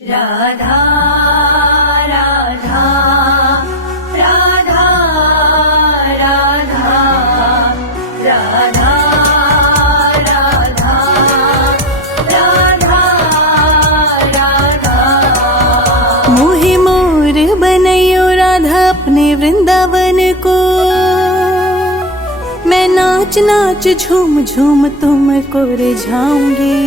राधा राधा राधा राधा राधा राधा राधा राधा। मोहे मोर बनैयो राधा अपने वृंदावन को, मैं नाच नाच झूम झूम तुमको रिझाऊंगी।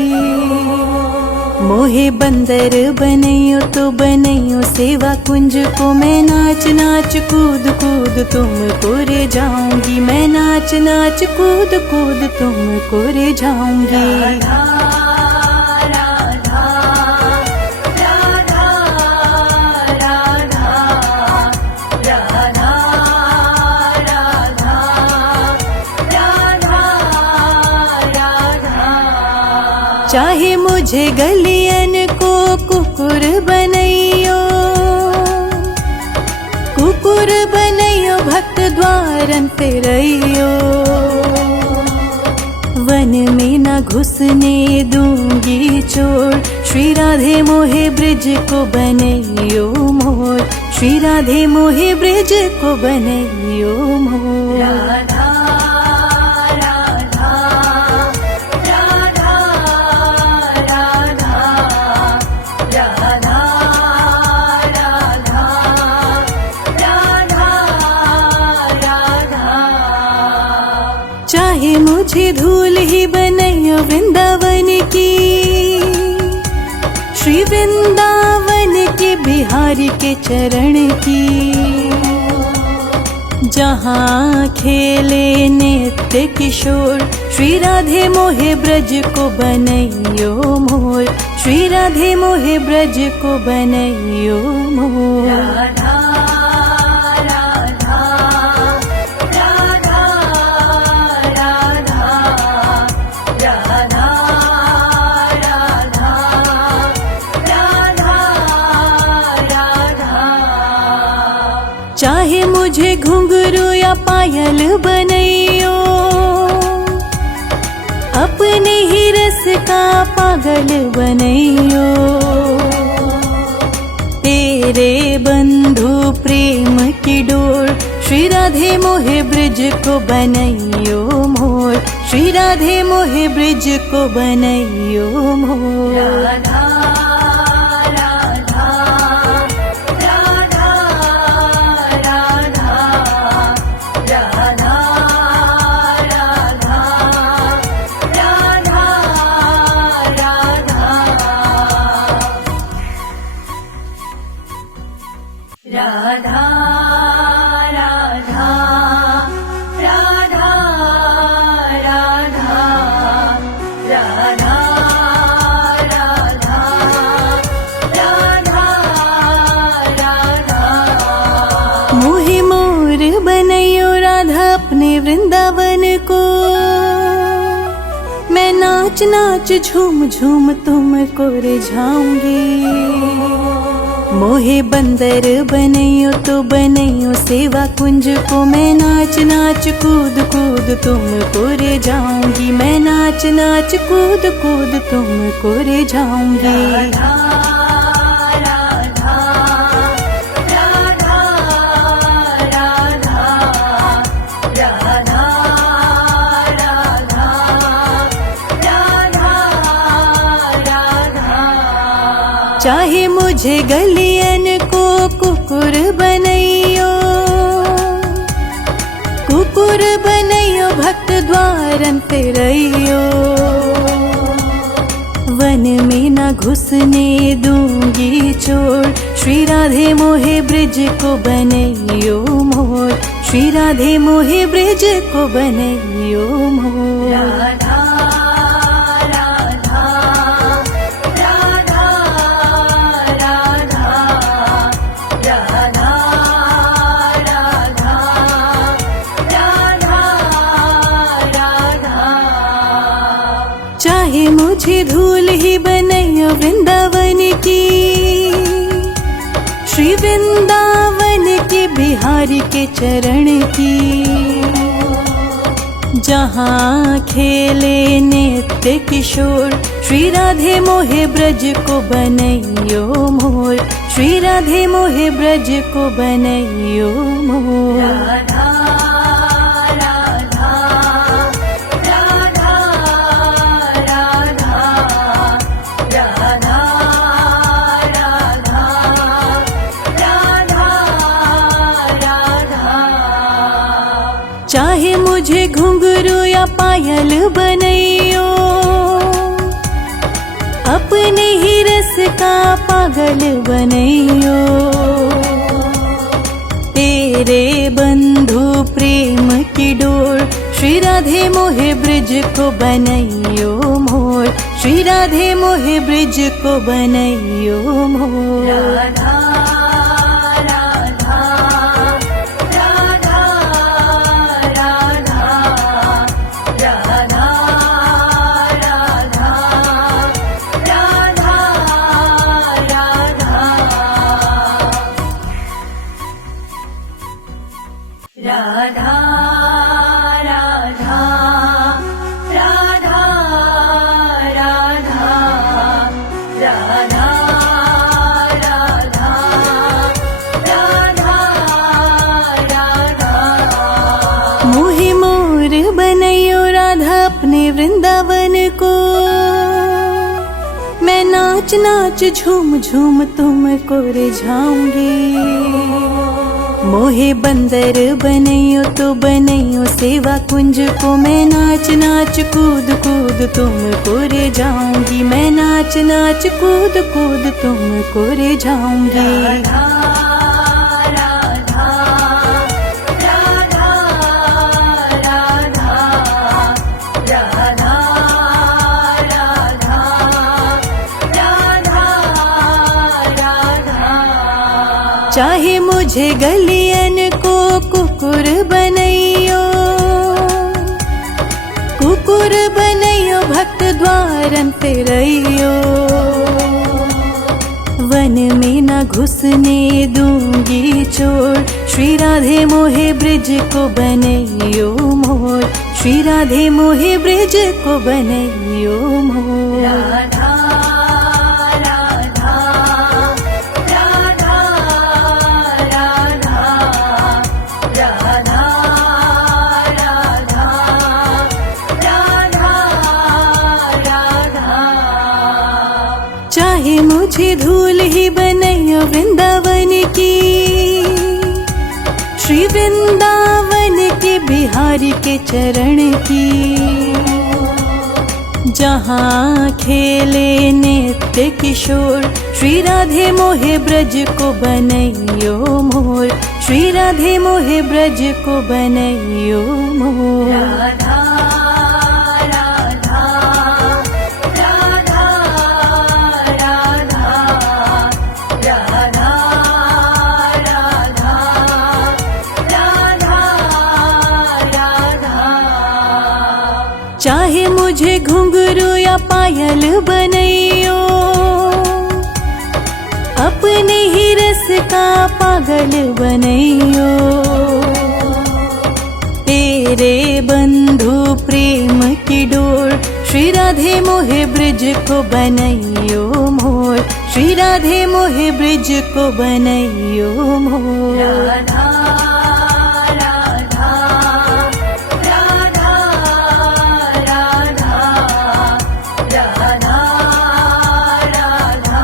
मोहे बंदर बनैयो तो बनैयो सेवा कुंज को, मैं नाच नाच कूद कूद तुमको रिझाऊंगी। मैं नाच नाच कूद कूद तुमको रिझाऊंगी। राधा राधा राधा राधा राधा राधा राधा। चाहे मुझे गलियन को कुकुर बनैयो, कुकुर बनैयो भक्त द्वारन पे रहियो। वन में न घुसने दूंगी चोर, श्री राधे मोहे ब्रिज को बनैयो मोर। श्री राधे मोहे ब्रिज को बनैयो मोर। राधा राधा राधा राधा राधा राधा राधा। चाहे मुझे धूल ही बनैयो वृंदावन की, श्री वृंदावन के बिहारी के चरण की। जहाँ खेले नित्य किशोर, श्री राधे मोहे ब्रज को बनैयो मोर। श्री राधे मोहे ब्रज को बनैयो मोर। राधा राधा राधा राधा राधा राधा राधा। चाहे मुझे घुंघरू या पायल बनैयो, अपने ही रस का पागल बनैयो। तेरे बंधु प्रेम की डोर, श्री राधे मोहे ब्रिज को बनैयो मोर। श्री राधे मोहे ब्रिज को बनैयो मोर। राधा राधा राधा राधा राधा राधा राधा राधा राधा राधा राधा राधा राधा राधा। मोहे मोर बनैयो राधा अपने वृंदावन को, मैं नाच नाच झूम झूम तुमको रिझाऊंगी। मोहे बंदर बनैयो तो बनैयो सेवा कुंज को, मैं नाच नाच कूद कूद तुमको रिझाऊंगी। मैं नाच नाच कूद कूद तुमको रिझाऊंगी। राधा राधा राधा राधा राधा राधा राधा। चाहे मुझे गलियन को कुकुर बनैयो, कुकुर बनैयो भक्त द्वारन पे रहियो। वन में न घुसने दूंगी चोर, श्री राधे मोहे ब्रिज को बनैयो मोर। श्री राधे मोहे ब्रिज को बनैयो मोर। राधा राधा राधा राधा राधा राधा राधा। चाहे मुझे धूल ही बनैयो वृंदावन की, श्री वृंदावन के बिहारी के चरण की। जहाँ खेले नित्य किशोर, श्री राधे मोहे ब्रज को बनैयो श्री राधे मोहे ब्रज को बनैयो मोर। राधा राधा राधा राधा राधा राधा राधा राधा। चाहे मुझे घुंघरू या पायल बनैयो, अपने ही रस का पागल बनैयो। तेरे बंधु प्रेम की डोर, श्री राधे मोहे ब्रज को बनैयो मोर। श्री राधे मोहे ब्रज को बनैयो मोर। राधा राधा राधा राधा राधा राधा राधा राधा राधा राधा राधा राधा राधा राधा। मोहे मोर बनैयो राधा अपने वृंदावन को। मैं नाच नाच झूम झूम तुमको रिझाऊंगी। मोहे बंदर बनैयो तो बनैयो सेवा कुंज को। मैं नाच नाच कूद कूद तुमको रे जाऊंगी। मैं नाच नाच कूद कूद तुमको रे जाऊंगी। राधा राधा राधा राधा राधा राधा राधा। चाहे मुझे गलियन को कुकुर बनैयो, कुकुर बनैयो भक्त द्वारन पे रहियो। वन में न घुसने दूंगी चोर, श्री राधे मोहे ब्रज को बनैयो मोर। श्री राधे मोहे ब्रज को बनैयो मोर। राधा राधा राधा राधा राधा राधा राधा। चाहे मुझे धूल ही बनैयो वृंदावन की, श्री वृंदावन के बिहारी के चरण की। जहाँ खेले नित्य किशोर, श्री राधे मोहे ब्रज को बनैयो मोर। श्री राधे मोहे ब्रज को बनैयो मोर। राधा राधा राधा राधा राधा राधा राधा राधा। चाहे मुझे घुंघरू या पायल बनैयो, अपने ही रस का पागल बनैयो। तेरे बंधु प्रेम की डोर, श्री राधे मोहे ब्रज को बनैयो मोर। श्री राधे मोहे ब्रज को बनैयो मोर। राधा राधा राधा राधा राधा राधा राधा राधा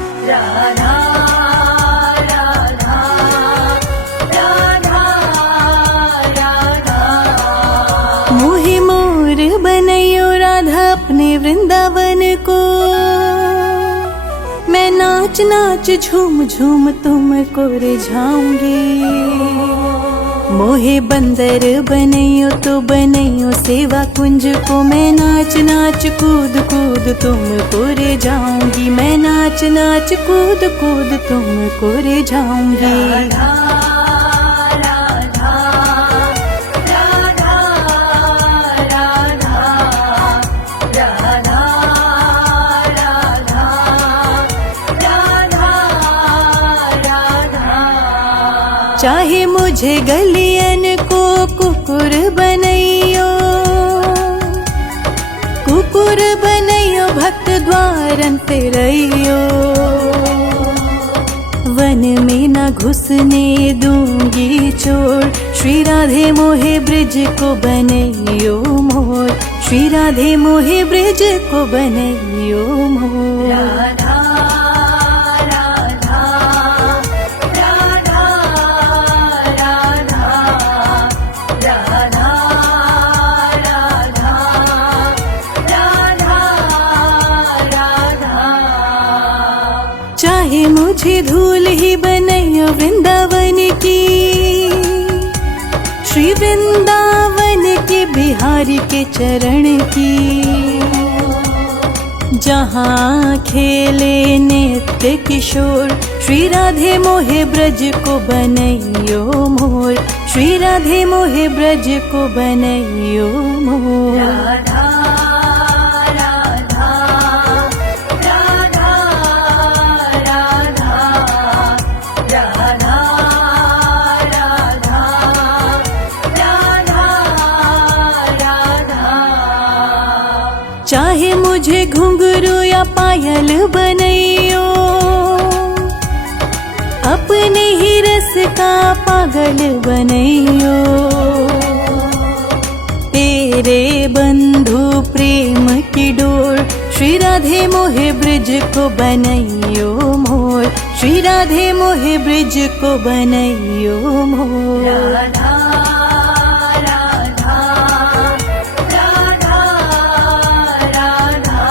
राधा राधा राधा राधा राधा राधा। मोहे मोर बनैयो राधा अपने वृंदावन को। मैं नाच नाच झूम झूम तुमको रिझाऊंगी। मोहे बंदर बनैयो तो बनैयो सेवा कुंज को। मैं नाच नाच कूद कूद तुमको रे जाऊंगी। मैं नाच नाच कूद कूद तुमको रे जाऊंगी। राधा राधा राधा राधा राधा राधा राधा चाहे मुझे गलियन को कुकुर बनैयो, कुकुर बनैयो भक्त द्वारन पे रहियो। वन में न घुसने दूंगी चोर, श्री राधे मोहे ब्रिज को बनैयो मोर, श्री राधे मोहे ब्रिज को बनैयो मोर। राधा राधा राधा राधा राधा राधा राधा राधा। चाहे मुझे धूल ही बनैयो वृंदावन की, श्री वृंदावन के बिहारी के चरण की। जहाँ खेले नित्य किशोर, श्री राधे मोहे ब्रज को बनैयो मोर, श्री राधे मोहे ब्रज को बनैयो मोर। राधा राधा राधा राधा राधा राधा राधा राधा। चाहे मुझे घुंघरू या पायल बनैयो, अपने ही रस का पागल बनैयो। तेरे बंधु प्रेम की डोर, श्री राधे मोहे ब्रिज को बनैयो मोर, श्री राधे मोहे ब्रिज को बनैयो मोर। राधा राधा राधा राधा राधा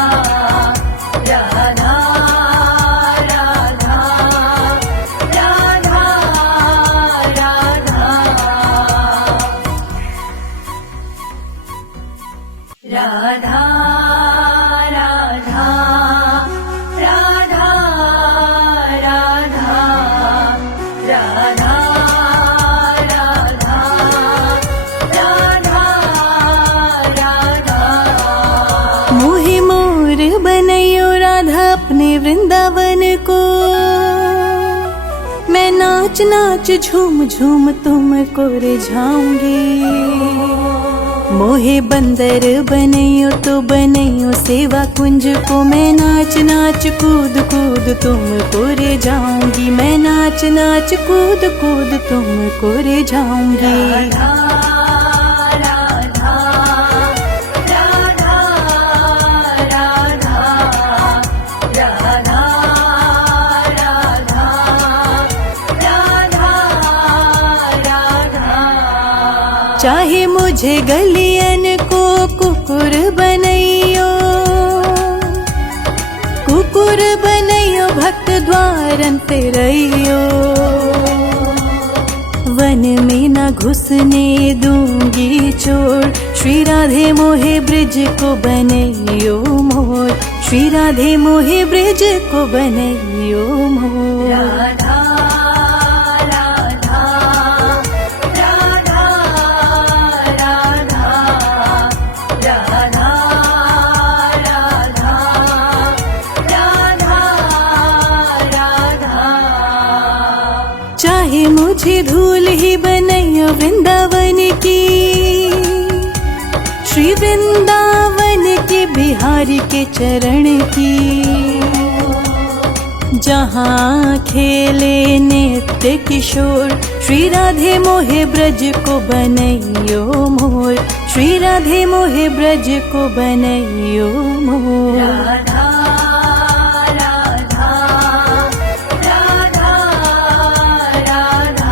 राधा राधा राधा राधा राधा राधा राधा राधा राधा। मोहे मोर बनैयो राधा अपने वृंदावन को, मैं नाच नाच झूम झूम तुमको रिझाऊंगी। मोहे बंदर बनैयो तो बनैयो सेवा कुंज को, मैं नाच नाच कूद कूद तुमको रिझाऊंगी, मैं नाच नाच कूद कूद तुमको रिझाऊंगी। राधा राधा राधा राधा राधा राधा राधा। चाहे मुझे गलियन को कुकुर बनैयो, कुकुर बनैयो भक्त द्वारन पे रहियो। वन में न घुसने दूंगी चोर, श्री राधे मोहे ब्रिज को बनैयो मोर, श्री राधे मोहे ब्रिज को बनैयो मोर। राधा राधा राधा राधा राधा राधा राधा। चाहे मुझे धूल ही बनैयो वृंदावन की, श्री वृंदावन के बिहारी के चरण की। जहाँ खेले नित्य किशोर, श्री राधे मोहे ब्रज को बनैयो मोर, श्री राधे मोहे ब्रज को बनैयो मोर। राधा राधा राधा राधा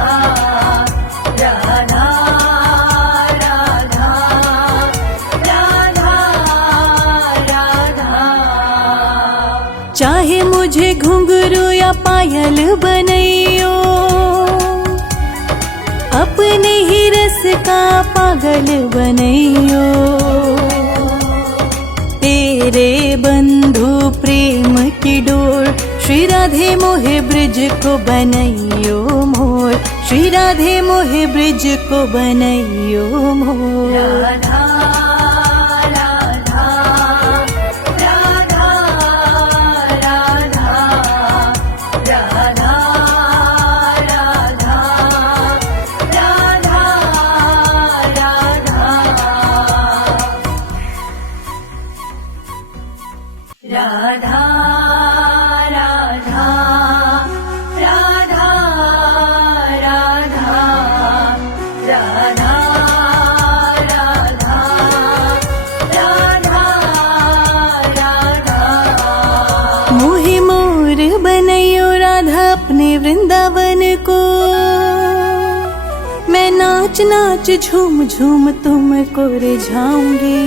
राधा राधा राधा राधा। चाहे मुझे घुंघरू या पायल बनैयो, अपने ही रस का पागल बनैयो। तेरे बंधु प्रेम की डोर, श्री राधे मोहे ब्रिज को बनैयो मोर, श्री राधे मोहे ब्रिज को बनैयो मोर। राधा राधा राधा राधा राधा राधा मोर बनैयो राधा अपने वृंदावन को, मैं नाच नाच झूम झूम तुमको रिझाऊंगी।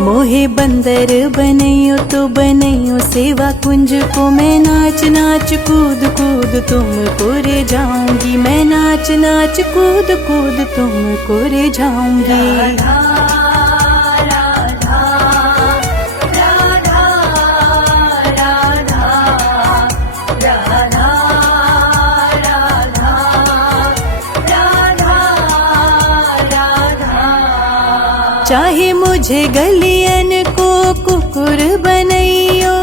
मोहे बंदर बनैयो तो बनैयो सेवा कुंज को, मैं नाच नाच कूद कूद तुमको रिझाऊंगी। मैं नाच नाच कूद कूद तुमको रिझाऊंगी। राधा राधा राधा राधा राधा राधा राधा राधा। चाहे मुझे गलियन को कुकुर बनैयो,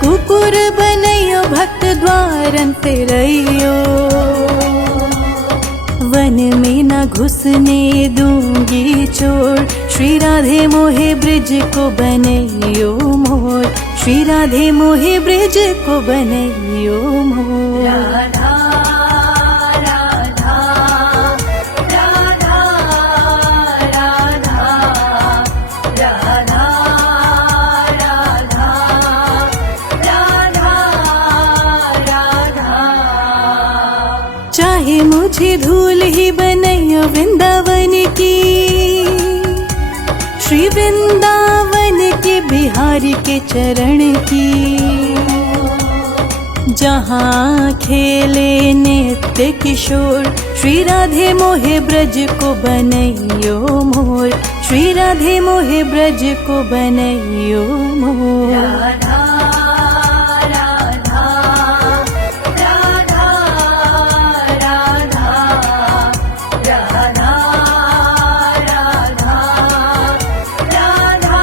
कुकुर बनैयो भक्त द्वारन पे रहियो। वन में न घुसने दूंगी चोर, श्री राधे मोहे ब्रिज को बनैयो मोर। श्री राधे मोहे ब्रिज को बनैयो मोर। राधा राधा राधा राधा राधा राधा राधा। चाहे मुझे धूल ही बनैयो वृंदावन की, श्री वृंदावन के बिहारी के चरण की। जहाँ खेले नित्य किशोर, श्री राधे मोहे ब्रज को बनैयो मोर। श्री राधे मोहे ब्रज को बनैयो मोर। राधा राधा राधा राधा राधा राधा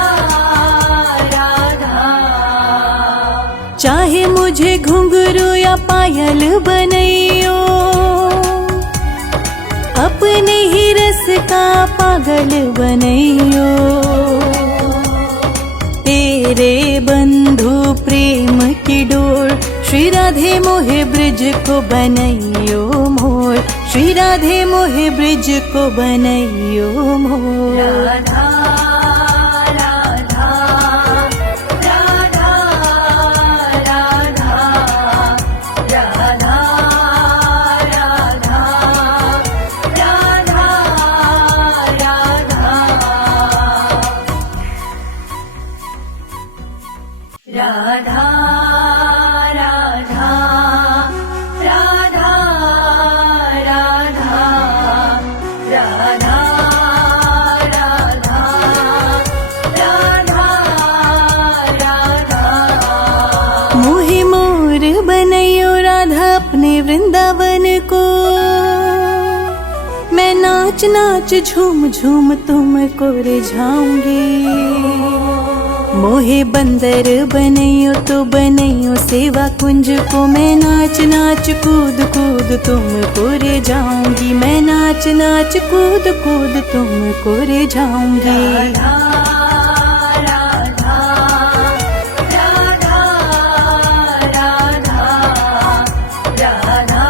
राधा। चाहे मुझे घुंघरू या पायल बनैयो, अपने ही रस का पागल बनैयो। तेरे बंधु प्रेम की डोर, श्री राधे मोहे ब्रिज को बनैयो मोर। श्री राधे मोहे ब्रिज को बनैयो मोर। राधा राधा राधा राधा राधा राधा राधा राधा राधा राधा राधा राधा राधा राधा। मोहे मोर बनैयो राधा अपने वृंदावन को, मैं नाच नाच झूम झूम तुमको रिझाऊंगी। मोहे बंदर बनैयो तो बनैयो सेवा कुंज को, मैं नाच नाच कूद कूद तुमको रिझाऊंगी। मैं नाच नाच कूद कूद तुमको रिझाऊंगी। राधा राधा राधा राधा राधा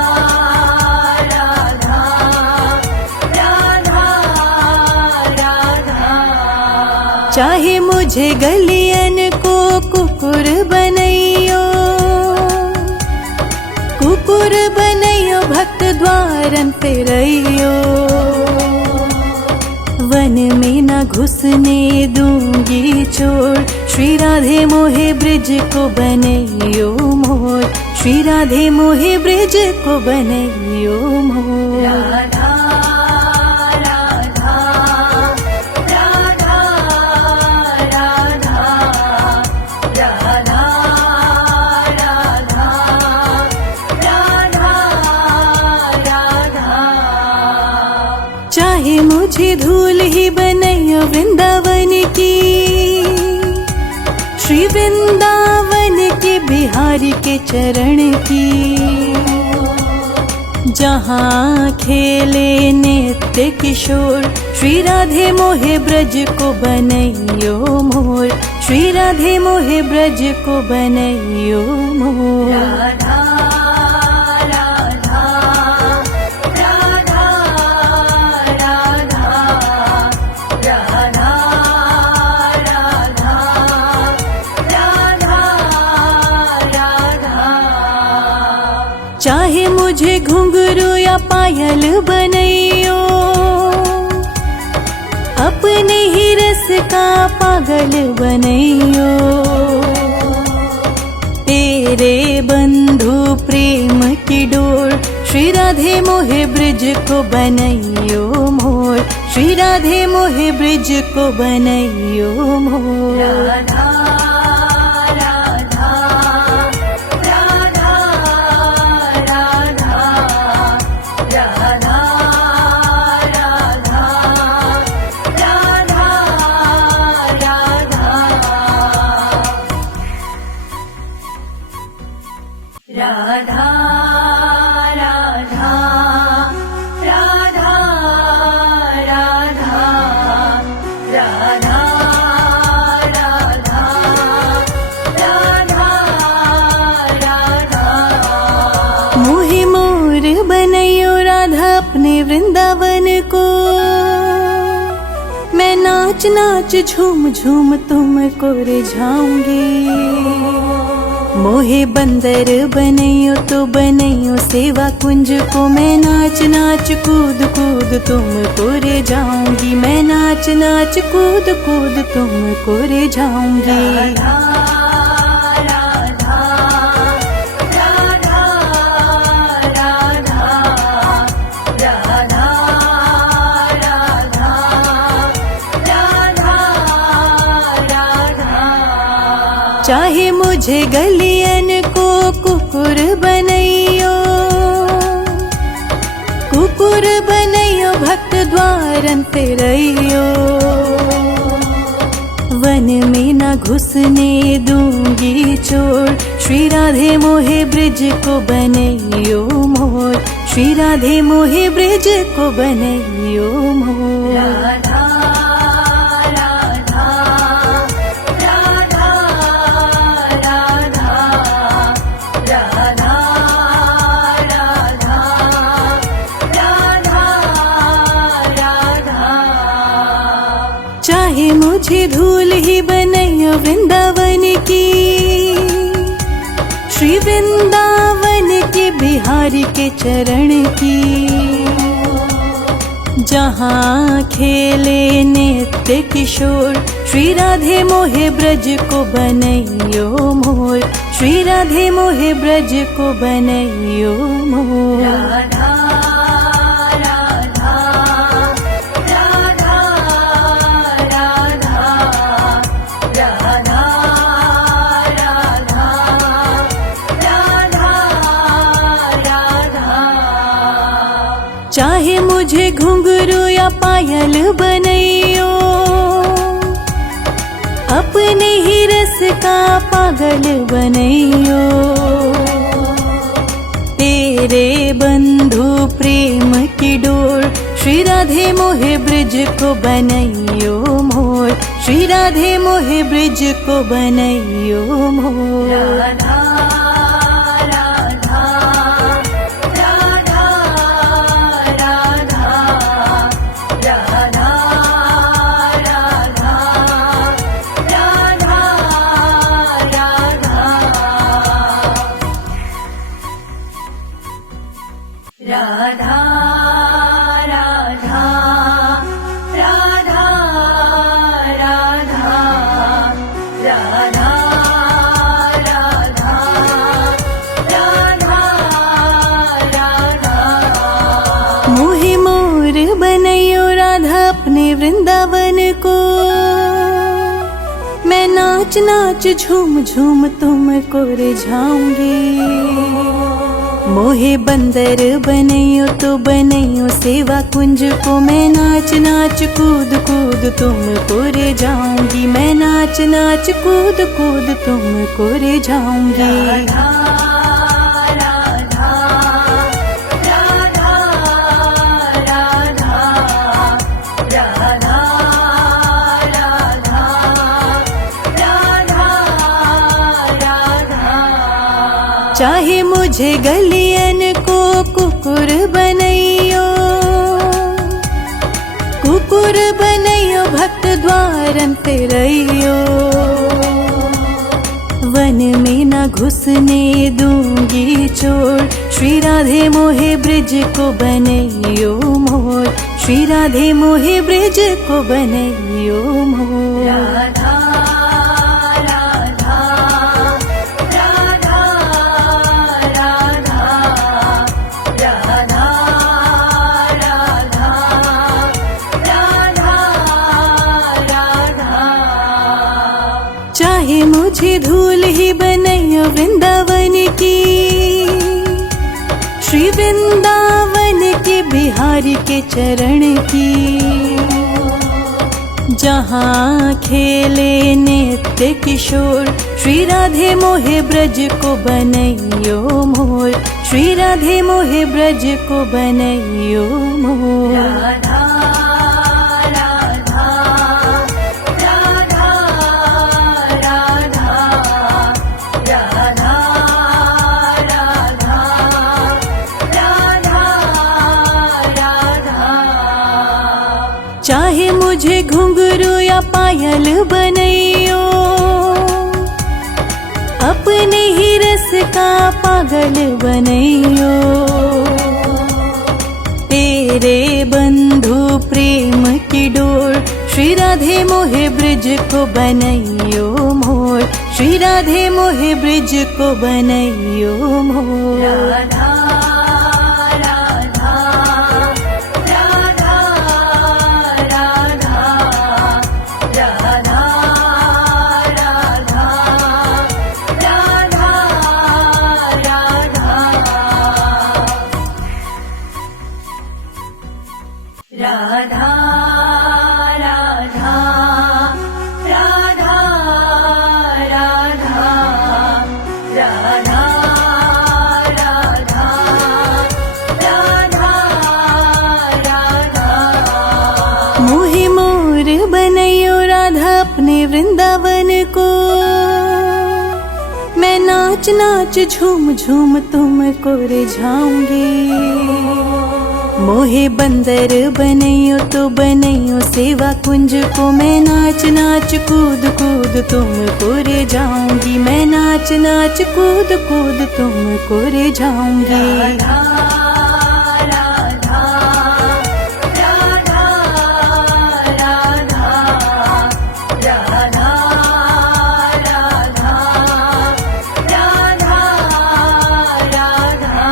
राधा राधा। चाहे मुझे गलियन को कुकुर बनैयो, कुकुर बनैयो भक्त द्वारन पे रहियो। वन में न घुसने दूंगी चोर, श्री राधे मोहे ब्रिज को बनैयो मोर। श्री राधे मोहे ब्रिज को बनैयो मोर। राधा राधा राधा राधा राधा राधा राधा। चाहे मुझे धूल ही बनैयो वृंदावन की, श्री वृंदावन के बिहारी के चरण की। जहाँ खेले नित्य किशोर, श्री राधे मोहे ब्रज को बनैयो मोर। श्री राधे मोहे ब्रज को बनैयो मोर। राधा राधा राधा राधा राधा राधा या पायल बनैयो, अपने ही रस का पागल बनैयो। तेरे बंधु प्रेम की डोर, श्री राधे मोहे ब्रिज को बनैयो मोर, श्री राधे मोहे ब्रिज को बनैयो मोर। राधा राधा राधा राधा राधा राधा राधा राधा राधा राधा राधा राधा राधा राधा राधा। मोहे मोर बनैयो राधा अपने वृंदावन को, मैं नाच नाच झूम झूम तुमको रिझाऊंगी। मोहे बंदर बनैयो तो बनैयो सेवा कुंज को, मैं नाच नाच कूद कूद तुमको रे जाऊंगी, मैं नाच नाच कूद कूद तुमको रे जाऊंगी। राधा राधा राधा राधा राधा राधा राधा। चाहे मुझे गलियन को कुकुर बनैयो, कुकुर बनैयो भक्त द्वारन पे रहियो। वन में न घुसने दूंगी चोर, श्री राधे मोहे ब्रिज को बनैयो मोर, श्री राधे मोहे ब्रिज को बनैयो मोर। राधा राधा राधा राधा राधा राधा राधा। चाहे मुझे धूल ही बनैयो वृंदावन की, श्री वृंदावन के बिहारी के चरण की। जहाँ खेले नित्य किशोर, श्री राधे मोहे ब्रज को बनैयो मोर, श्री राधे मोहे ब्रज को बनैयो मोर। राधा राधा राधा राधा राधा राधा राधा। चाहे मुझे घुंघरू या पायल बनैयो, अपने ही रस का पागल बनैयो। तेरे बंधु प्रेम की डोर, श्री राधे मोहे ब्रिज को बनैयो मोर, श्री राधे मोहे ब्रिज को बनैयो मोर। राधा राधा राधा राधा राधा राधा राधा राधा राधा राधा राधा राधा राधा राधा। मोहे मोर बनैयो राधा अपने वृंदावन को, मैं नाच नाच झूम झूम तुमको रिझाऊंगी। मोहे बंदर बनैयो तो बनैयो सेवा कुंज को, मैं नाच नाच कूद कूद तुमको रे जाऊंगी, मैं नाच नाच कूद कूद तुमको रे जाऊंगी। राधा राधा राधा राधा राधा राधा राधा। चाहे मुझे गलियन को कुकुर बनैयो, कुकुर बनैयो भक्त द्वारन पे रहियो। वन में न घुसने दूंगी चोर, श्री राधे मोहे ब्रिज को बनैयो मोर, श्री राधे मोहे ब्रिज को बनैयो मोर। राधा राधा राधा राधा राधा राधा राधा राधा। चाहे मुझे धूल ही बनैयो वृंदावन की, श्री वृंदावन के बिहारी के चरण की, जहाँ खेले नित्य किशोर, श्री राधे मोहे ब्रज को बनैयो मोर, श्री राधे मोहे ब्रज को बनैयो मोर। राधा राधा राधा राधा राधा राधा राधा राधा। चाहे मुझे घुंघरू या पायल बनैयो, अपने ही रस का पागल बनैयो, तेरे बंधु प्रेम की डोर, श्री राधे मोहे ब्रिज को बनैयो मोर, श्री राधे मोहे ब्रिज को बनैयो मोर। राधा राधा राधा राधा राधा राधा राधा राधा राधा राधा राधा राधा राधा राधा। मोहे मोर बनैयो राधा अपने वृंदावन को, मैं नाच नाच झूम झूम तुमको रिझाऊंगी। मोहे बंदर बनैयो तो बनैयो सेवा कुंज को, मैं नाच नाच कूद कूद तुमको रिझाऊंगी, मैं नाच नाच कूद कूद तुमको रिझाऊंगी। राधा राधा राधा राधा राधा राधा राधा।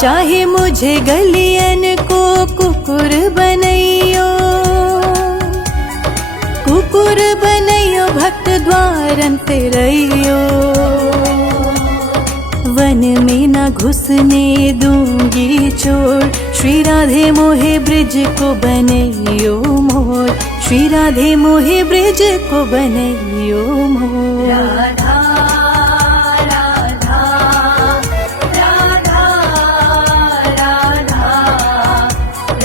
चाहे मुझे गलियन को कुकुर बनैयो, कुकुर बनैयो भक्त द्वारन फिरैयो, वन में न घुसने दूंगी चोर, श्री राधे मोहे ब्रिज को बनैयो मोर, श्री राधे मोहे ब्रिज को बनैयो मोर। राधा राधा राधा राधा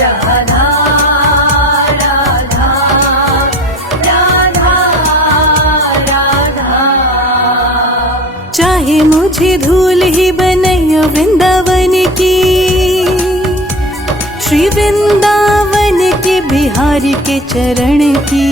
राधा राधा राधा। चाहे मुझे धूल ही बनैयो वृंदावन की, श्री वृंदावन के बिहारी के चरण की,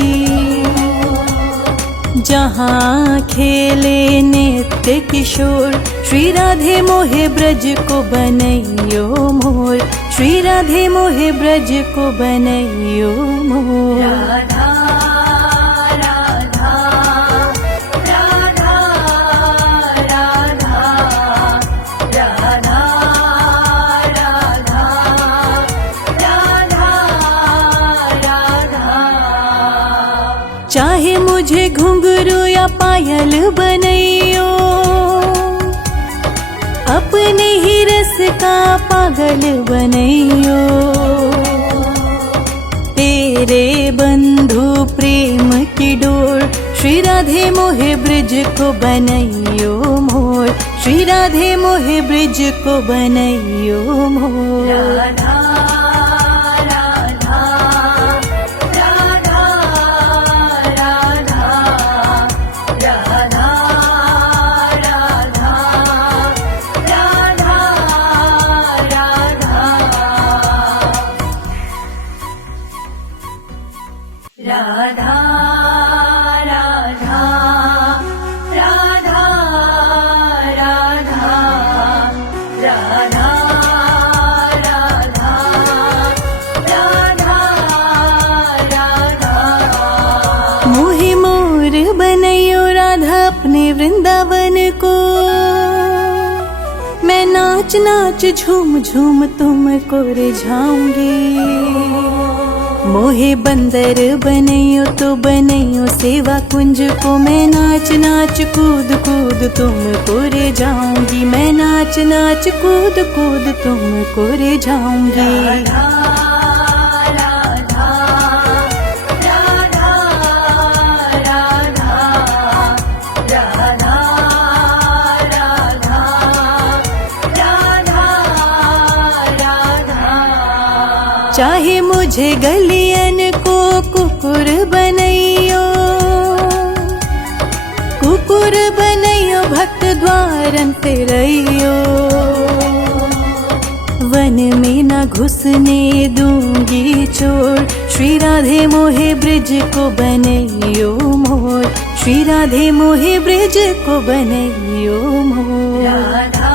जहाँ खेले नित्य किशोर, श्री राधे मोहे ब्रज को बनैयो मोर, श्री राधे मोहे ब्रज को बनैयो मोर। राधा राधा राधा राधा राधा राधा राधा राधा। चाहे मुझे घुंघरू या पायल बनैयो, अपने ही रस का पागल बनैयो, तेरे बंधु प्रेम की डोर, श्री राधे मोहे ब्रिज को बनैयो मोर, श्री राधे मोहे ब्रिज को बनैयो मोर। राधा राधा राधा राधा राधा राधा राधा राधा राधा राधा नाच नाच झूम झूम तुमको रिझाऊंगी। मोहे बंदर बनैयो तो बनैयो सेवा कुंज को, मैं नाच नाच कूद कूद तुमको रिझाऊंगी। मैं नाच नाच कूद कूद तुमको रिझाऊंगी। राधा राधा राधा राधा राधा राधा राधा राधा। चाहे मुझे गलियन को कुकुर बनैयो, कुकुर बनैयो भक्त द्वारन पे रहियो। वन में न घुसने दूंगी चोर, श्री राधे मोहे ब्रिज को बनैयो मोर। श्री राधे मोहे ब्रिज को बनैयो मोर। राधा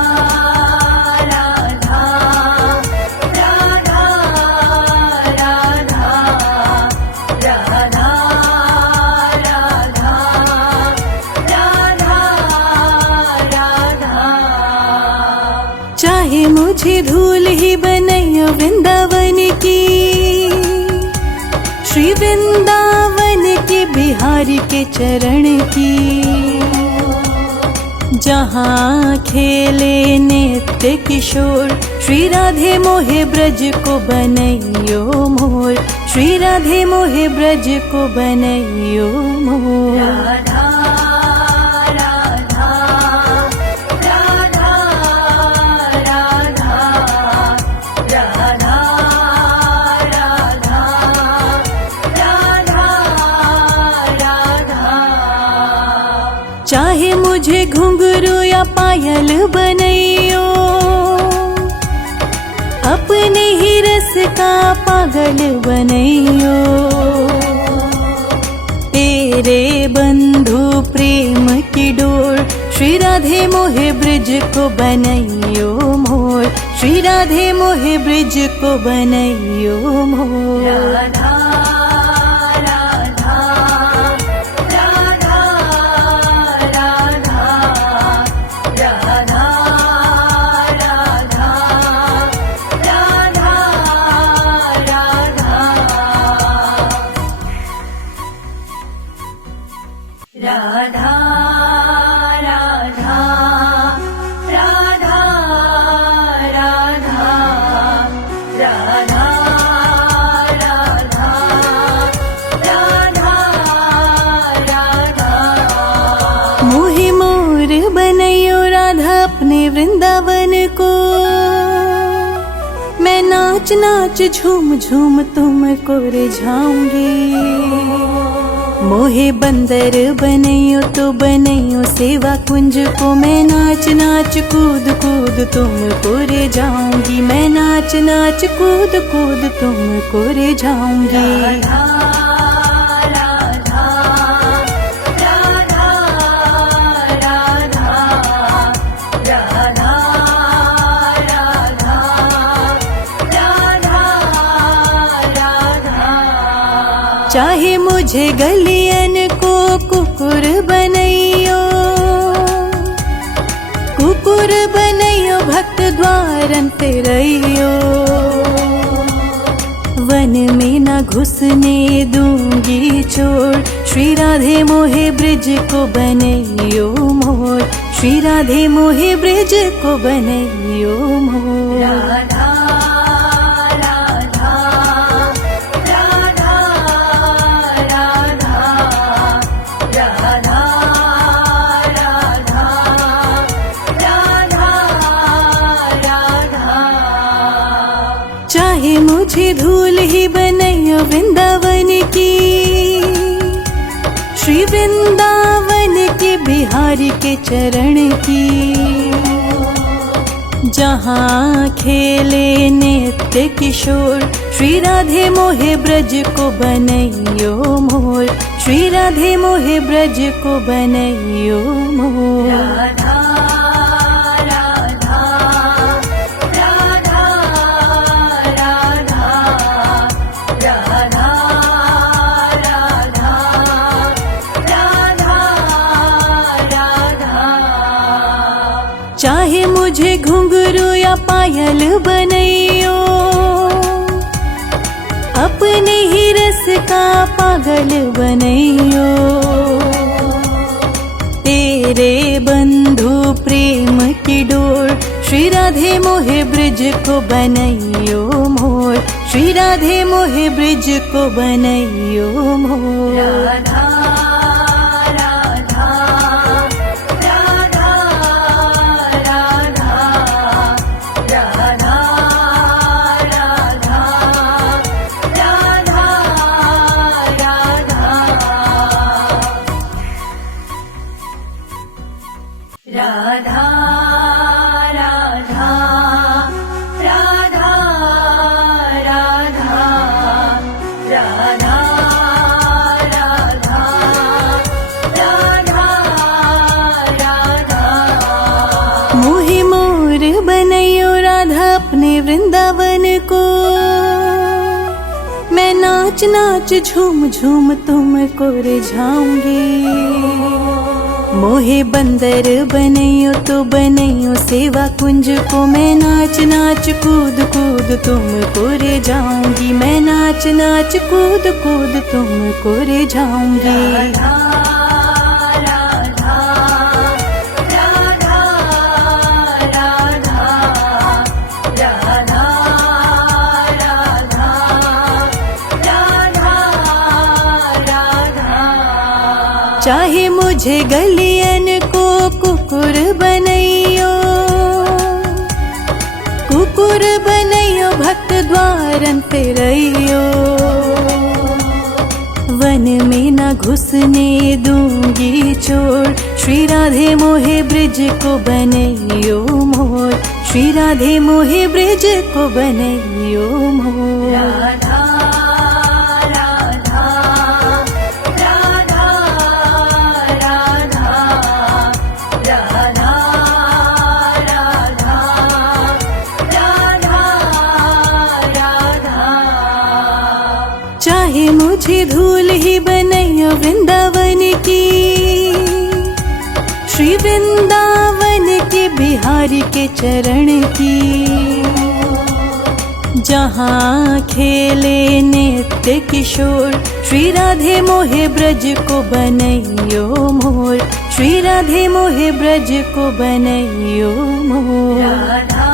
राधा राधा राधा राधा राधा राधा। चाहे मुझे धूल ही बनैयो वृंदावन की, श्री वृंदावन के बिहारी के चरण की। जहाँ खेले नित्य किशोर, श्री राधे मोहे ब्रज को बनैयो मोर। श्री राधे मोहे ब्रज को बनैयो मोर। राधा राधा राधा राधा राधा राधा राधा। चाहे मुझे घुंघरू या पायल बनैयो, अपने ही रस का पागल बनैयो। तेरे बंधु प्रेम की डोर, श्री राधे मोहे ब्रिज को बनैयो मोर। श्री राधे मोहे ब्रिज को बनैयो मोर। राधा राधा राधा राधा राधा राधा राधा राधा राधा राधा राधा राधा राधा राधा। मोहे मोर बनैयो राधा अपने वृंदावन को, मैं नाच नाच झूम झूम तुमको रिझाऊंगी। मोहे बंदर बनैयो तो बनैयो सेवा कुंज को, मैं नाच नाच कूद कूद तुमको रिझाऊंगी। मैं नाच नाच कूद कूद तुमको रिझाऊंगी। राधा राधा राधा राधा राधा राधा राधा। चाहे मुझे गलियन को कुकुर बनैयो, कुकुर बनैयो भक्त द्वारन पे रहियो। वन में न घुसने दूंगी चोर, श्री राधे मोहे ब्रिज को बनैयो मोर। श्री राधे मोहे ब्रिज को बनैयो मोर। राधा राधा राधा राधा राधा राधा राधा। चाहे मुझे धूल ही बनैयो वृंदावन की, श्री वृंदावन के बिहारी के चरण की। जहाँ खेले नित्य किशोर, श्री राधे मोहे ब्रज को बनैयो मोर। श्री राधे मोहे ब्रज को बनैयो मोर। राधा राधा राधा राधा राधा राधा राधा राधा। चाहे मुझे घुंघरू या या पायल बनैयो, अपने ही रस का पागल बनैयो। तेरे बंधु प्रेम की डोर, श्री राधे मोहे ब्रिज को बनैयो मोर, श्री राधे मोहे ब्रिज को बनैयो मोर। राधा राधा राधा राधा राधा राधा राधा राधा राधा अपने वृंदावन को, मैं नाच नाच झूम झूम तुमको रिझाऊंगी। मोहे बंदर बनैयो तो बनैयो सेवा कुंज को, मैं नाच नाच कूद कूद तुमको रिझाऊंगी, मैं नाच नाच कूद कूद तुमको रिझाऊंगी। चाहे मुझे गलियन को कुकुर बनैयो, कुकुर बनैयो भक्त द्वारन पे रहियो। वन में न घुसने दूंगी चोर, श्री राधे मोहे ब्रिज को बनैयो मोर, श्री राधे मोहे ब्रिज को बनैयो मोर। राधा चाहे मुझे धूल ही बनैयो वृंदावन की, श्री वृंदावन के बिहारी के चरण की। जहाँ खेले नित्य किशोर, श्री राधे मोहे ब्रज को बनैयो मोर, श्री राधे मोहे ब्रज को बनैयो मोर। राधा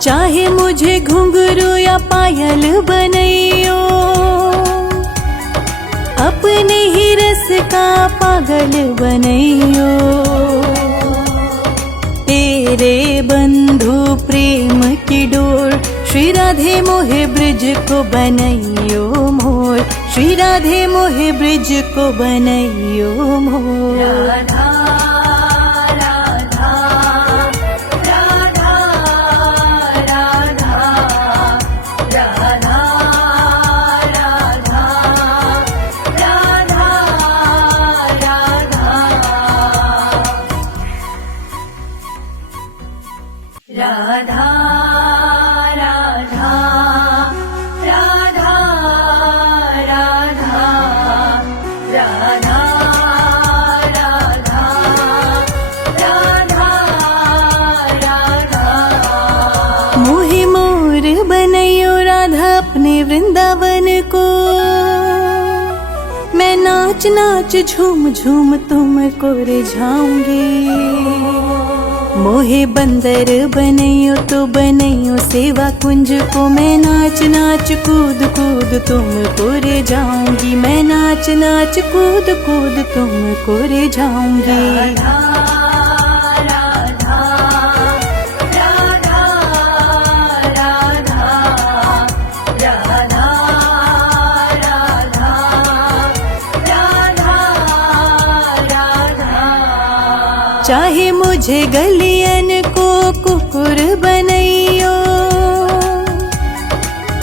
चाहे मुझे घुंघरू या पायल बनैयो, अपने ही रस का पागल बनैयो। तेरे बंधु प्रेम की डोर, श्री राधे मोहे ब्रिज को बनैयो मोर, श्री राधे मोहे ब्रिज को बनैयो मोर। राधा राधा राधा राधा राधा राधा राधा राधा। मोहे मोर बनैयो राधा अपने वृंदावन को, मैं नाच नाच झूम झूम तुमको रिझाऊंगी। मोहे बंदर बनैयो तो बनैयो सेवा कुंज को, मैं नाच नाच कूद कूद तुमको रिझाऊंगी, मैं नाच नाच कूद कूद तुमको रिझाऊंगी। चाहे मुझे गलियन को कुकुर बनैयो,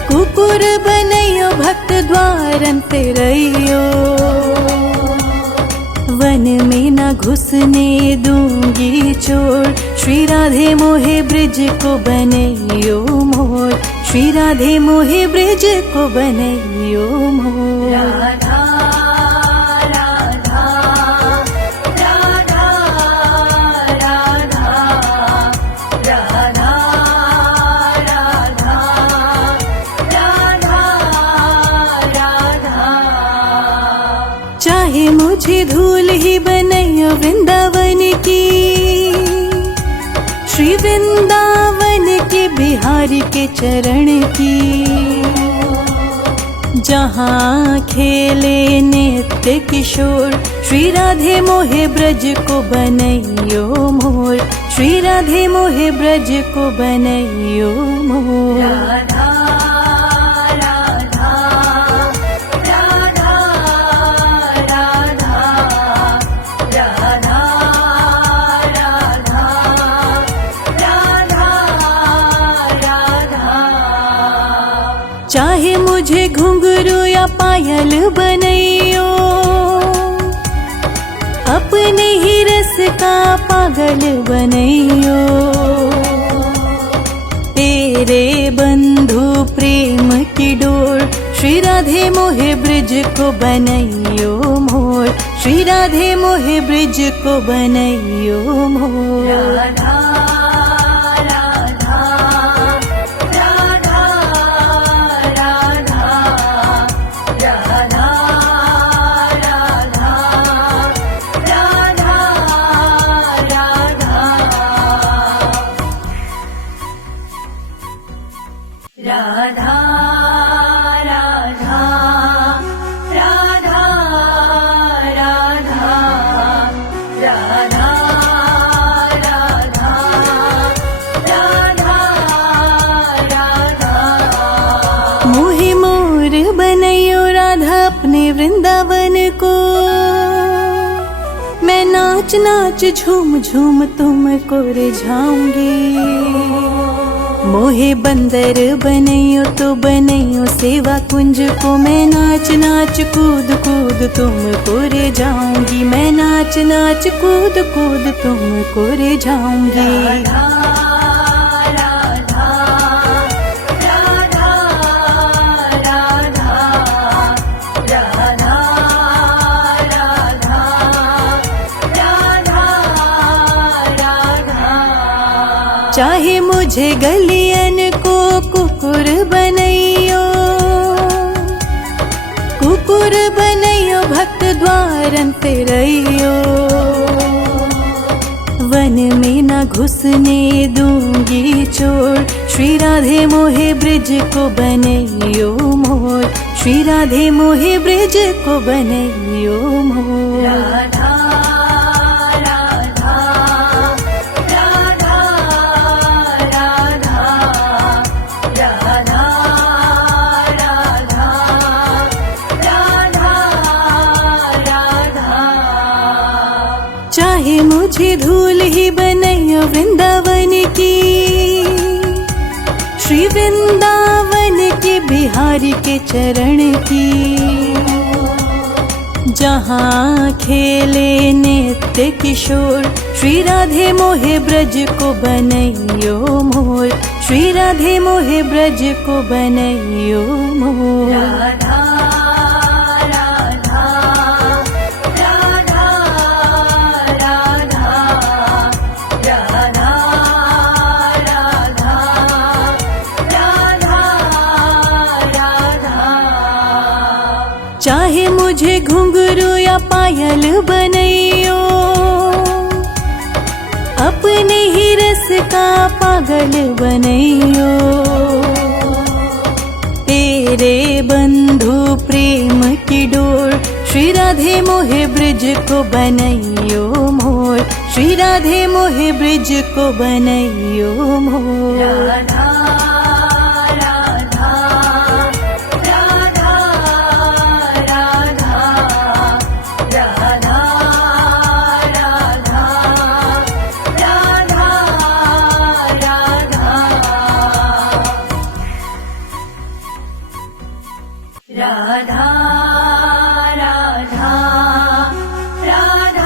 कुकुर बनैयो भक्त द्वारन पे रहियो। वन में न घुसने दूंगी छोड़। श्री राधे मोहे ब्रिज को बनैयो मोर, श्री राधे मोहे ब्रिज को बनैयो मोर। राधा राधा राधा राधा राधा राधा राधा राधा। चाहे मुझे धूल ही बनैयो वृंदावन की, श्री वृंदावन के बिहारी के चरण की। जहाँ खेले नित्य किशोर, श्री राधे मोहे ब्रज को बनैयो मोर, श्री राधे मोहे ब्रज को बनैयो मोर। राधा राधा राधा राधा राधा राधा राधा। चाहे मुझे घुंघरू या पायल बनैयो, अपने ही रस का पागल बनैयो। तेरे बंधु प्रेम की डोर, श्री राधे मोहे ब्रिज को बनैयो मोर, श्री राधे मोहे ब्रिज को बनैयो मोर। राधा राधा राधा राधा राधा राधा राधा राधा राधा राधा राधा राधा राधा राधा। मोहे मोर बनैयो राधा अपने वृंदावन को, मैं नाच नाच झूम झूम तुमको रिझाऊंगी। मोहे बंदर बनैयो तो बनैयो सेवा कुंज को, मैं नाच नाच कूद कूद तुमको रिझाऊंगी, मैं नाच नाच कूद कूद तुमको रिझाऊंगी। राधा राधा राधा राधा राधा राधा राधा। चाहे मुझे गलियन को कुकुर बनैयो, कुकुर बनैयो भक्त द्वारन पे रहियो। वन में न घुसने दूंगी छोड़, श्री राधे मोहे ब्रिज को बनैयो मोर, श्री राधे मोहे ब्रिज को बनैयो मोर। राधा राधा राधा राधा राधा राधा राधा। चाहे मुझे धूल ही बनैयो वृंदावन की, श्री वृंदावन के बिहारी के चरण की। जहाँ खेले नित्य किशोर, श्री राधे मोहे ब्रज को बनैयो मोर, श्री राधे मोहे ब्रज को बनैयो मोर। राधा राधा राधा राधा राधा राधा राधा। चाहे मुझे घुंघरू या पायल बनैयो, अपने ही रस का पागल बनैयो। तेरे बंधु प्रेम की डोर, श्री राधे मोहे ब्रिज को बनैयो मोर, श्री राधे मोहे ब्रिज को बनैयो मोर। राधा राधा राधा राधा राधा राधा राधा राधा राधा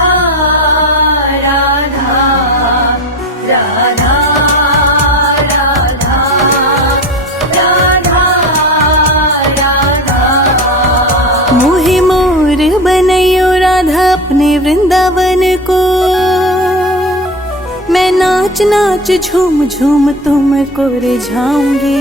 नाच नाच झूम झूम तुमको रिझाऊंगी।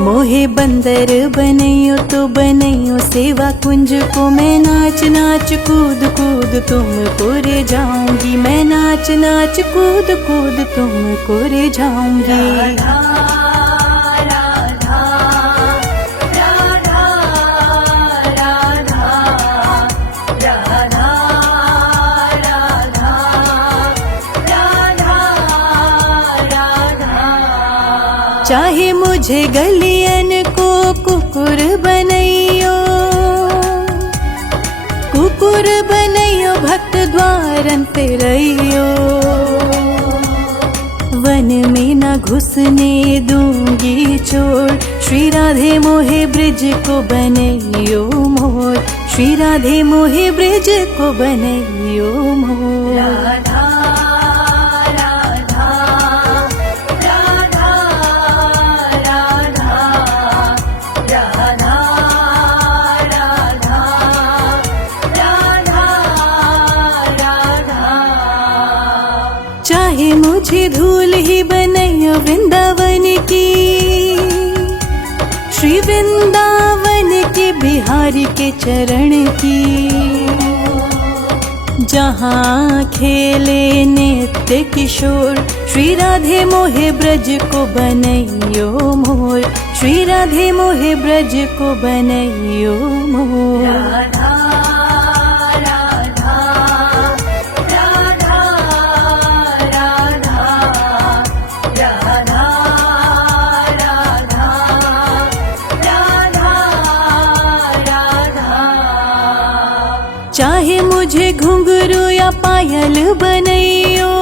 मोहे बंदर बनैयो तो बनैयो सेवा कुंज को, मैं नाच नाच कूद कूद तुमको रिझाऊंगी। मैं नाच नाच कूद कूद तुमको रिझाऊंगी। राधा राधा राधा राधा राधा राधा राधा राधा। चाहे मुझे गलियन को कुकुर बनैयो, कुकुर बनैयो भक्त द्वारन पे रहियो। वन में न घुसने दूंगी चोर, श्री राधे मोहे ब्रिज को बनैयो मोर। श्री राधे मोहे ब्रिज को बनैयो मोर। राधा राधा राधा राधा राधा राधा राधा राधा। चाहे मुझे धूल ही बनैयो वृंदावन की, श्री वृंदावन के बिहारी के चरण की। जहाँ खेले नित्य किशोर, श्री राधे मोहे ब्रज को बनैयो मोर। श्री राधे मोहे ब्रज को बनैयो मोर। राधा राधा राधा राधा राधा राधा राधा राधा। चाहे मुझे घुंघरू या पायल बनैयो,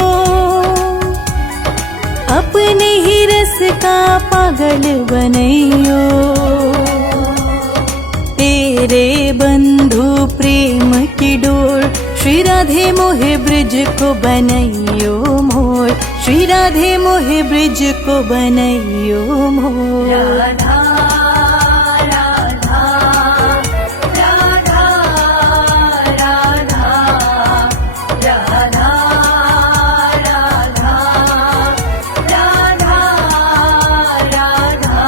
अपने ही रस का पागल बनैयो। तेरे बंधु प्रेम की डोर, श्री राधे मोहे ब्रिज को बनैयो मोर। श्री राधे मोहे ब्रिज को बनैयो मोर। राधा राधा राधा राधा राधा राधा राधा राधा।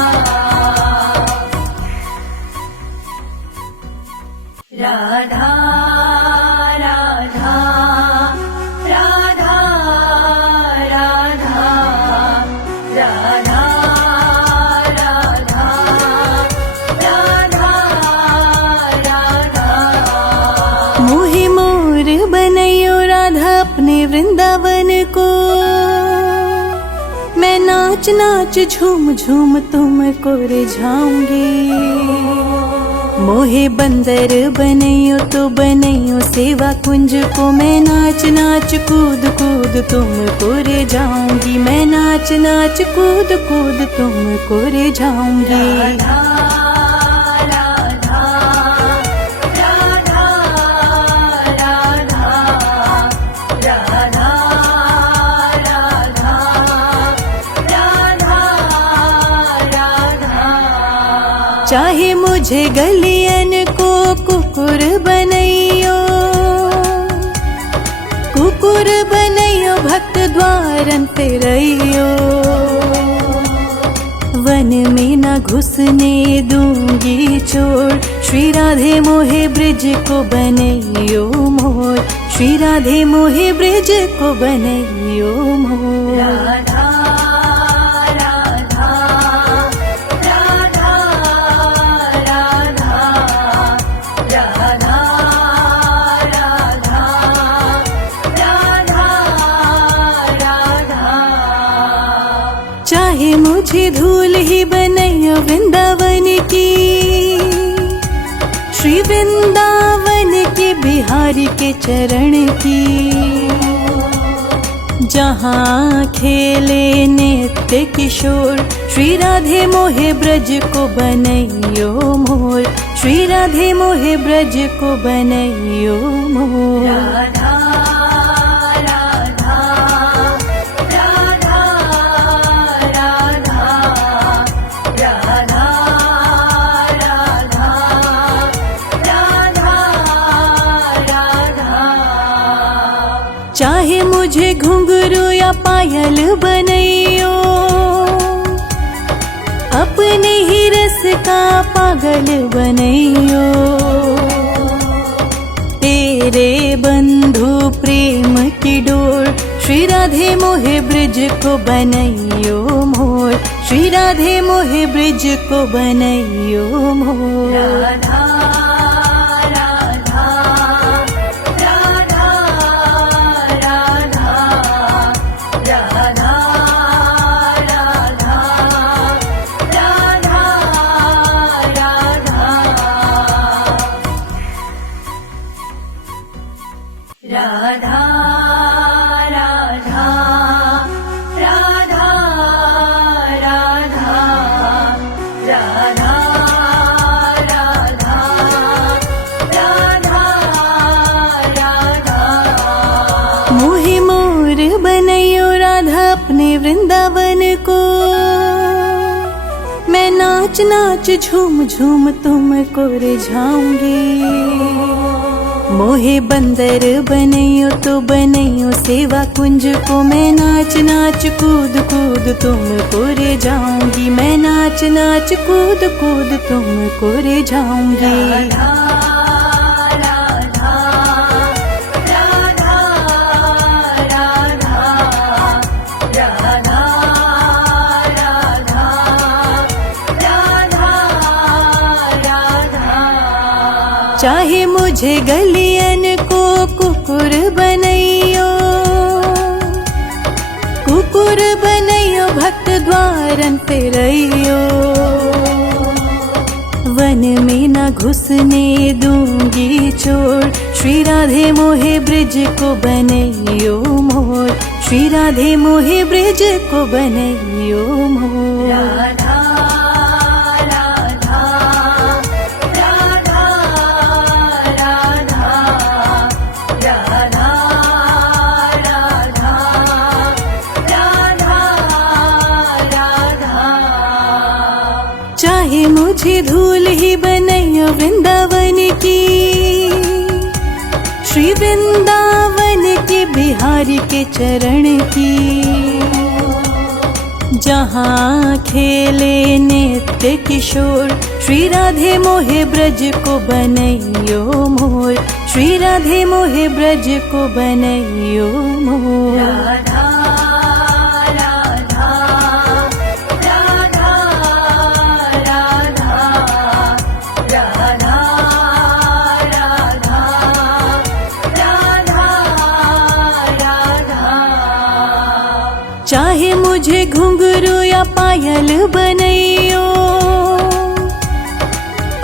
राधा राधा राधा राधा राधा राधा राधा। मोहे मोर बनैयो राधा अपने वृंदावन को, मैं नाच नाच झूम झूम तुमको रिझाऊंगी। मोहे बंदर बनैयो तो बनैयो सेवा कुंज को, मैं नाच नाच कूद कूद तुमको रिझाऊंगी। मैं नाच नाच कूद कूद तुमको रिझाऊंगी। राधा राधा राधा राधा राधा राधा राधा राधा। चाहे मुझे गलियन को कुकुर बनैयो, कुकुर बनैयो भक्त द्वारन पे रहियो। वन में न घुसने दूंगी चोर, श्री राधे मोहे ब्रिज को बनैयो मोर। श्री राधे मोहे ब्रिज को बनैयो मोर। राधा राधा राधा राधा राधा राधा राधा राधा। चाहे मुझे धूल ही बनैयो वृंदावन की, श्री वृंदावन के बिहारी के चरण की। जहाँ खेले नित्य किशोर, श्री राधे मोहे ब्रज को बनैयो मोर। श्री राधे मोहे ब्रज को बनैयो मोर। राधा राधा राधा राधा राधा राधा राधा राधा। चाहे मुझे घुंघरू या या पायल बनैयो, अपने ही रस का पागल बनैयो। तेरे बंधु प्रेम की डोर, श्री राधे मोहे ब्रिज को बनैयो मोर, श्री राधे मोहे ब्रिज को बनैयो मोर। राधा राधा राधा राधा राधा राधा राधा राधा मोहे मोर बनैयो राधा अपने वृंदावन को, मैं नाच नाच झूम झूम तुमको रिझाऊंगी। मोहे बंदर बनैयो तो बनैयो सेवा कुंज को, मैं नाच नाच कूद कूद तुमको रिझाऊंगी, मैं नाच नाच कूद कूद तुमको रिझाऊंगी। चाहे मुझे गलियन को कुकुर बनैयो, कुकुर बनैयो भक्त द्वारन पे रहियो। वन में न घुसने दूंगी चोर, श्री राधे मोहे ब्रिज को बनैयो मोर, श्री राधे मोहे ब्रिज को बनैयो मोर। राधा चाहे मुझे धूल ही बनैयो वृंदावन की, श्री वृंदावन के बिहारी के चरण की। जहाँ खेले नित्य किशोर, श्री राधे मोहे ब्रज को बनैयो मोर, श्री राधे मोहे ब्रज को बनैयो मोर। राधा चाहे मुझे घुंघरू या पायल बनैयो,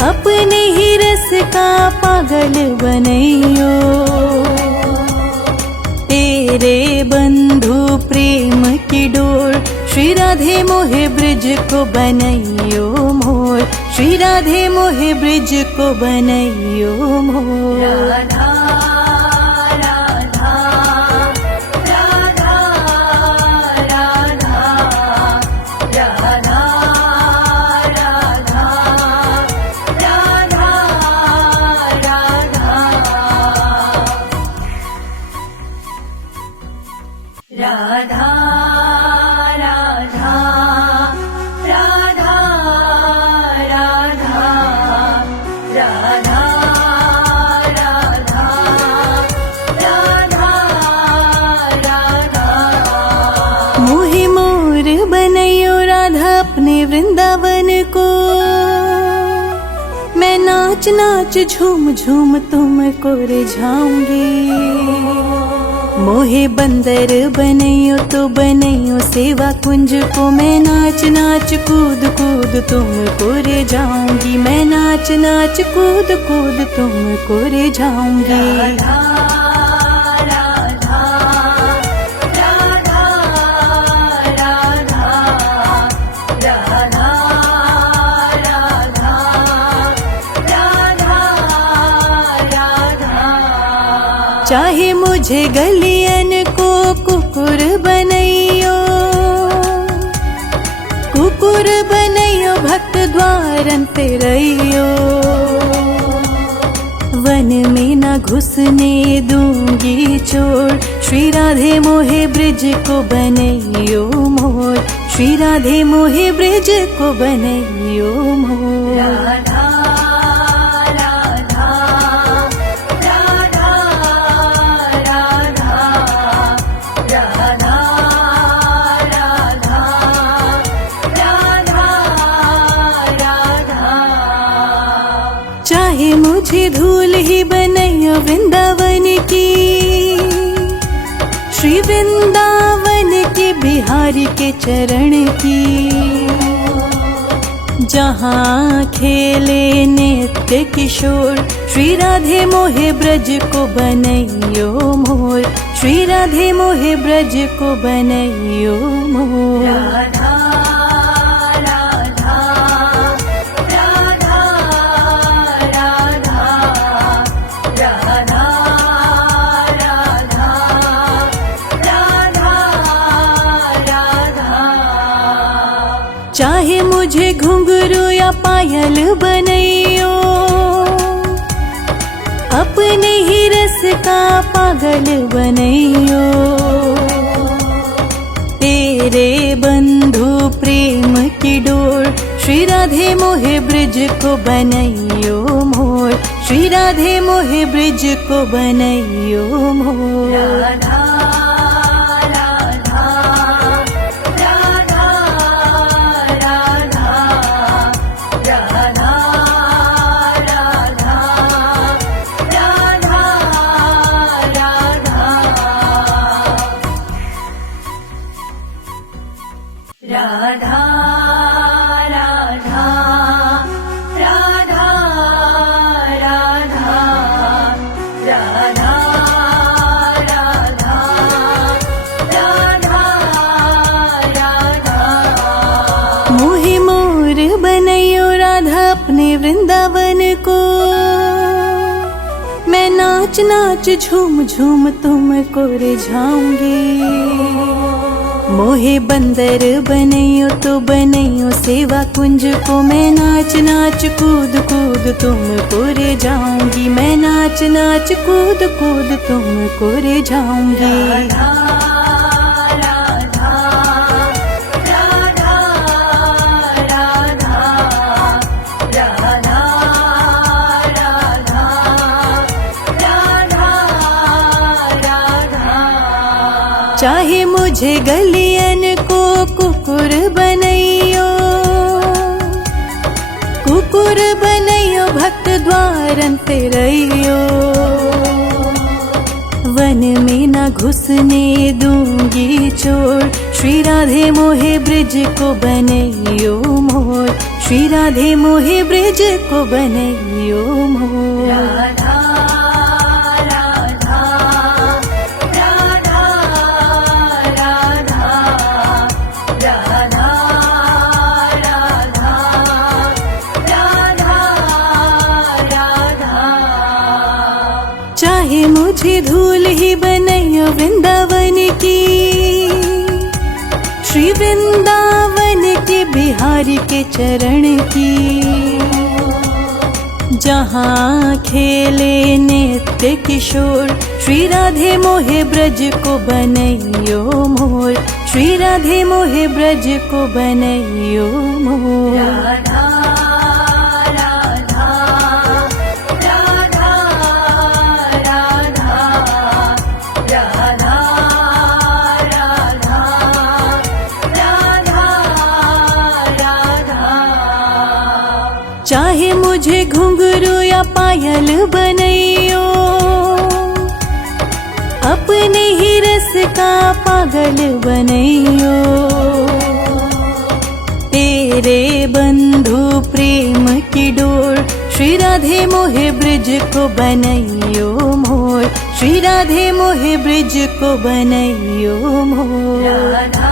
अपने ही रस का पागल बनैयो। तेरे बंधु प्रेम की डोर, श्री राधे मोहे ब्रिज को बनैयो मोर, श्री राधे मोहे ब्रिज को बनैयो मोर। राधा राधा राधा राधा राधा राधा राधा राधा राधा। मोहे मोर बनैयो राधा अपने वृंदावन को, मैं नाच नाच झूम झूम तुमको रिझाऊंगी। मोहे बंदर बनैयो तो बनैयो सेवा कुंज को, मैं नाच नाच कूद कूद तुमको रिझाऊंगी, मैं नाच नाच कूद कूद तुमको रिझाऊंगी। राधा राधा राधा राधा राधा राधा राधा। चाहे मुझे गलियन को कुकुर बनैयो, कुकुर बनैयो भक्त द्वारन पे रहियो। वन में न घुसने दूंगी चोर, श्री राधे राधे मोहे ब्रिज को बनैयो मोर, श्री राधे मोहे ब्रिज को बनैयो मोर। राधा राधा राधा राधा राधा राधा राधा राधा। चाहे मुझे धूल ही बनैयो वृंदावन की, श्री वृंदावन के बिहारी के चरण की। जहाँ खेले नित्य किशोर, श्री राधे मोहे ब्रज को बनैयो मोर, श्री राधे मोहे ब्रज को बनैयो मोर। राधा राधा राधा राधा राधा राधा राधा। चाहे मुझे घुंघरू या पायल बनैयो, अपने ही रस का पागल बनैयो। तेरे बंधु प्रेम की डोर, श्री राधे मोहे ब्रिज को बनैयो मोर, श्री राधे मोहे ब्रिज को बनैयो मोर। राधा राधा राधा राधा राधा राधा राधा राधा राधा राधा राधा राधा राधा राधा। मोहे मोर बनैयो राधा अपने वृंदावन को, मैं नाच नाच झूम झूम तुमको रिझाऊंगी। मोहे बंदर बनैयो तो बनैयो सेवा कुंज को, मैं नाच नाच कूद कूद तुमको रिझाऊंगी, मैं नाच नाच कूद कूद तुमको रिझाऊंगी। राधा राधा राधा राधा राधा राधा राधा। चाहे मुझे गलियन को कुकुर बनैयो, कुकुर बनैयो भक्त द्वारन पे रहियो। वन में न घुसने दूंगी चोर, श्री राधे मोहे ब्रिज को बनैयो मोर, श्री राधे मोहे ब्रिज को बनैयो मोर। राधा राधा राधा राधा राधा राधा राधा। चाहे मुझे धूल ही बनैयो वृंदावन की, श्री वृंदावन के बिहारी के चरण की। जहाँ खेले नित्य किशोर, श्री राधे मोहे ब्रज को बनैयो मोर, श्री राधे मोहे ब्रज को बनैयो मोर। राधा राधा राधा राधा राधा राधा राधा। चाहे मुझे घुंघरू या पायल बनैयो, अपने ही रस का पागल बनैयो। तेरे बंधु प्रेम की डोर, श्री राधे मोहे ब्रिज को बनैयो मोर, श्री राधे मोहे ब्रिज को बनैयो मोर। राधा